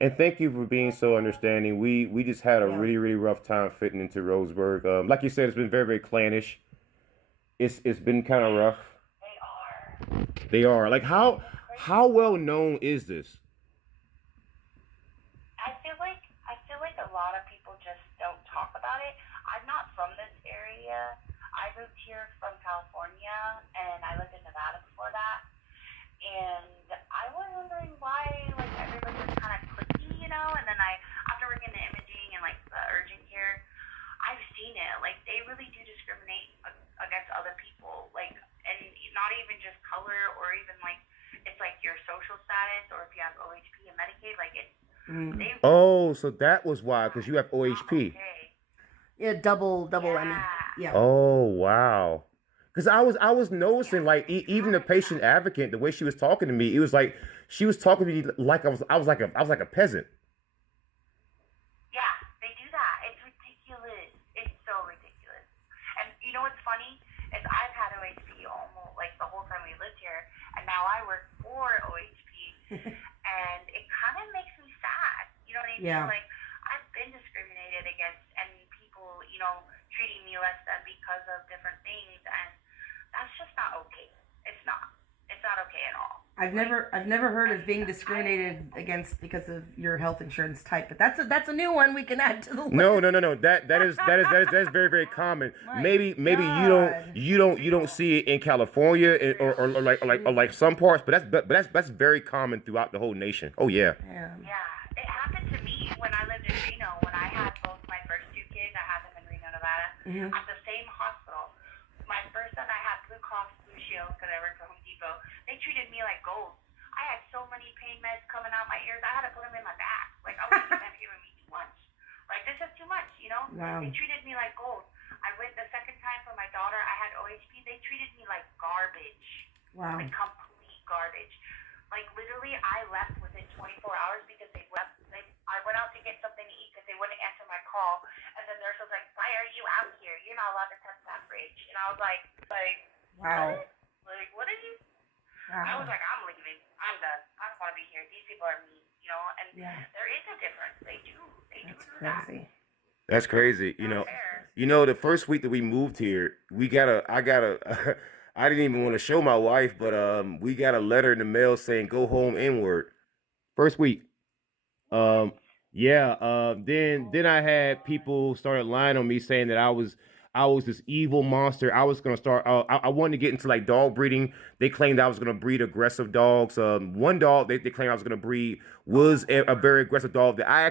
And thank you for being so understanding. We just had a Yeah. really rough time fitting into Roseburg. Like you said, it's been very clannish. It's been kind of rough. They are. They are like It's how crazy. well known is this? I feel like a lot of people just don't talk about it. I'm not from this area. I moved here from California and I lived in Nevada before that. And I was wondering why like everybody was kind of clicky, and then after working in imaging and like the urgent care, I've seen it. Like they really do discriminate against other people, like, and not even just color or even like it's like your social status or if you have OHP and Medicaid, like it's Mm. they Oh, so that was why, because you have it's not OHP. okay. Yeah, double Emmy. Yeah, Yeah. Oh wow. Because I was yeah, noticing like it's even kind the of patient sad. advocate, the way she was talking to me, it was like she was talking to me like I was like a peasant. Yeah, they do that. It's ridiculous. It's so ridiculous. And you know what's funny is I've had OHP almost like the whole time we lived here, and now I work for OHP, and it kind of makes me sad. You know what I mean? Yeah. Like I've been discriminated against, and people, treating me less than because of different things, and that's just not okay. It's not. It's not okay at all. Like, I've never heard and of being I discriminated against because of your health insurance type, but that's a new one we can add to the No, list. no, no, no. That is very common. My Maybe you don't God. you don't you don't real, see it in California or like Jesus. some parts, but that's very common throughout the whole nation. Oh yeah. Yeah. Yeah, it happened to me when I lived in Reno. When I had both my first two kids, I had them in Reno, Nevada, Hmm. at the same hospital. My first son, I had Blue Cross Blue Shield because I worked for Home Depot. They treated me like gold. I had so many pain meds coming out my ears. I had to put them in my back. Like I was thinking they're giving me too much. Like this is too much. They Wow. treated me like gold. I went the second time for my daughter. I had OHP. They treated me like garbage, Wow. like complete garbage. Like literally, I left within 24 hours because they left. I went out to get something to eat because they wouldn't answer my call. And the nurse was like, "Why are you out here? You're not allowed to touch that fridge." And I was like, Wow. what? Like, what are you? I was Wow. like, I'm leaving. I'm done. I don't want to be here. These people are mean. And Yeah. there is a difference. They do That's do that. crazy. That's crazy. It's not fair. The first week that we moved here, I got a I didn't even want to show my wife, but we got a letter in the mail saying go home inward. First week. Um, What? yeah. Then Oh I had God. people started lying on me saying that I was this evil monster. I was gonna start. I wanted to get into like dog breeding. They claimed I was gonna breed aggressive dogs. One dog they claimed I was gonna breed was Oh a Lord. very aggressive dog that I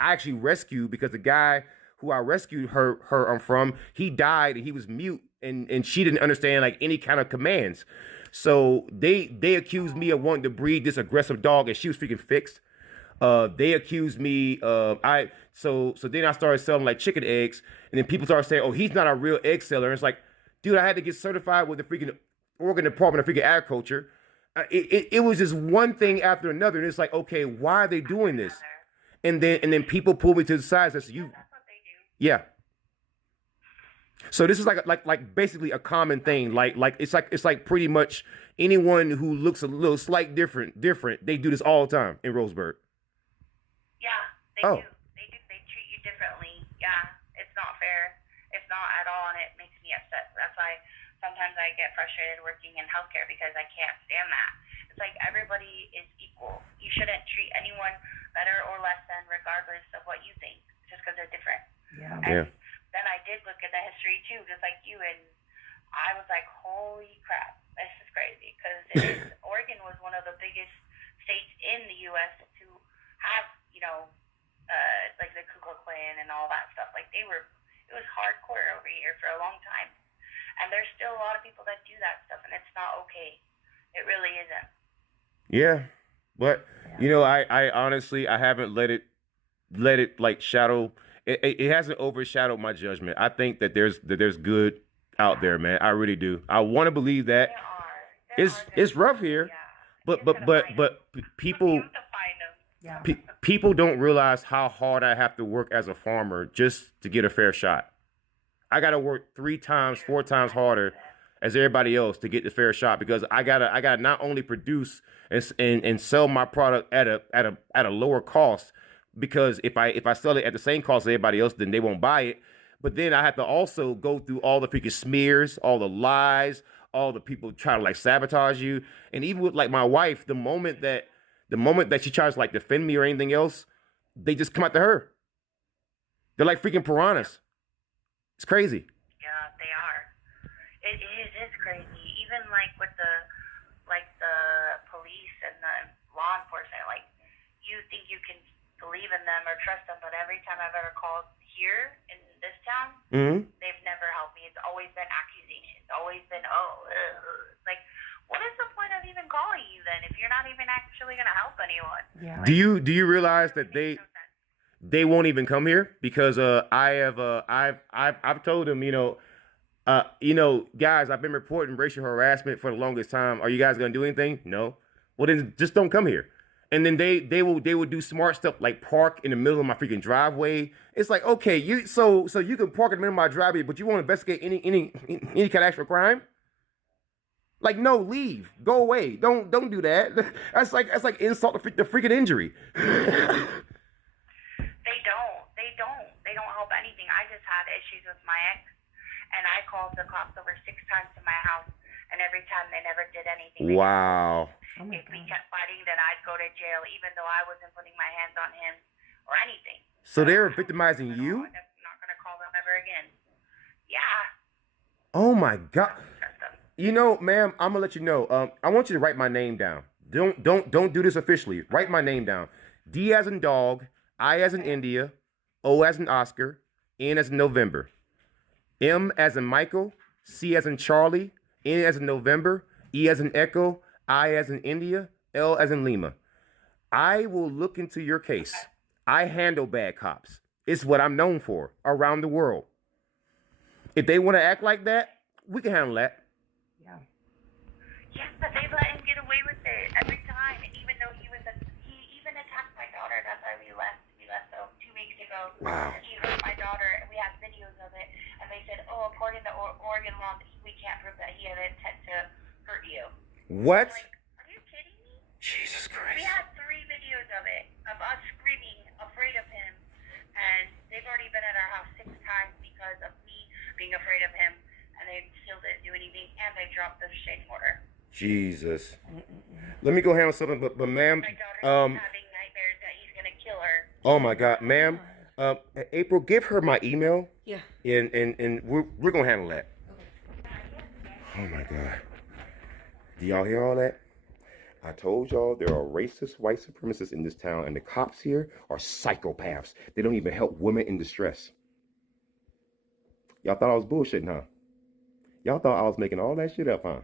actually rescued because the guy who I rescued her from he died and he was mute and she didn't understand like any kind of commands. So they accused me of Oh. wanting to breed this aggressive dog and she was freaking fixed. They accused me. I so then I started selling like chicken eggs, and then people started saying, "Oh, he's not a real egg seller." And it's like, dude, I had to get certified with the freaking Oregon Department of Freaking Agriculture. It was just one thing after another, and it's like, okay, why are they After doing this? another. And then people pulled me to the side and said, Because "You, that's what they do. yeah." So this is like basically a common That's thing. Like crazy. like it's like pretty much anyone who looks a little slight different. They do this all the time in Roseburg. Yeah, they do. Oh, They treat you differently. Yeah, it's not fair. It's not at all, and it makes me upset. That's why sometimes I get frustrated working in healthcare because I can't stand that. It's like everybody is equal. You shouldn't treat anyone better or less than, regardless of what you think, just because they're different. Yeah. And yeah, then I did look at the history too, just like you, and I was like, holy crap, this is crazy. Because Oregon was one of the biggest states in the U.S. to have, like the Ku Klux Klan and all that stuff. Like it was hardcore over here for a long time. And there's still a lot of people that do that stuff, and it's not okay. It really isn't. yeah. But Yeah. I honestly I haven't let it like shadow. It hasn't overshadowed my judgment. I think that there's good out Yeah, there, man. I really do. I want to believe that there are. There it's are good it's rough people, here, yeah. You but just but gotta but find them. but You people have to find them. Yeah. people don't realize how hard I have to work as a farmer just to get a fair shot. I got to work three That's times, true. four times I believe harder it. as everybody else to get the fair shot because I gotta not only produce and sell my product at a lower cost because if I sell it at the same cost as everybody else, then they won't buy it. But then I have to also go through all the freaking smears, all the lies, all the people try to like sabotage you, and even with like my wife, the moment that she tries to like defend me or anything else, they just come after her. They're like freaking piranhas. It's crazy. Yeah, they are. It is crazy. Even like with the police and the law enforcement, like you think you can believe in them or trust them, but every time I've ever called here in this town, they've never helped me. It's always been accusations. Always been like what is the point of even calling you then if you're not even actually gonna help anyone? Yeah. Do you realize that they won't even come here because I've told them guys, I've been reporting racial harassment for the longest time. Are you guys gonna do anything? No. Well then just don't come here. And then they will do smart stuff like park in the middle of my freaking driveway. It's like okay, you so you can park in the middle of my driveway, but you won't investigate any kind of actual crime. Like no, leave, go away, don't do that. That's like insult the freaking injury. They don't help anything. I just had issues with my ex, and I called the cops over 6 times to my house, and every time they never did anything. Wow. If we kept fighting, then I'd go to jail, even though I wasn't putting my hands on him or anything. So they're victimizing you? I'm not gonna call them ever again. Yeah. Oh my God. Ma'am, I'm gonna let you know. I want you to write my name down. Don't do this officially. Write my name down. D as in dog, I as in India, O as in Oscar, N as in November, M as in Michael, C as in Charlie, N as in November, E as in Echo, I as in India, L as in Lima. I will look into your case. I handle bad cops. It's what I'm known for around the world. If they want to act like that, we can handle that. Yeah. Yes, but they let him get away with it every time, even though he even attacked my daughter. That's why we left. We left 2 weeks ago. Wow. He hurt my daughter, and we have videos of it. And they said, according to Oregon law, we can't prove that he had intent to hurt you. What? Like, are you kidding me? Jesus Christ. We had 3 videos of it, of us screaming, afraid of him. And they've already been at our house 6 times because of me being afraid of him. And they still didn't do anything, and they dropped the restraining order. Jesus. Let me go handle something, but ma'am, My daughter's having nightmares that he's gonna kill her. oh my God, ma'am, April, give her my email. Yeah. And we're gonna handle that. Oh my God. Do y'all hear all that? I told y'all there are racist white supremacists in this town, and the cops here are psychopaths. They don't even help women in distress. Y'all thought I was bullshitting, huh? Y'all thought I was making all that shit up, huh?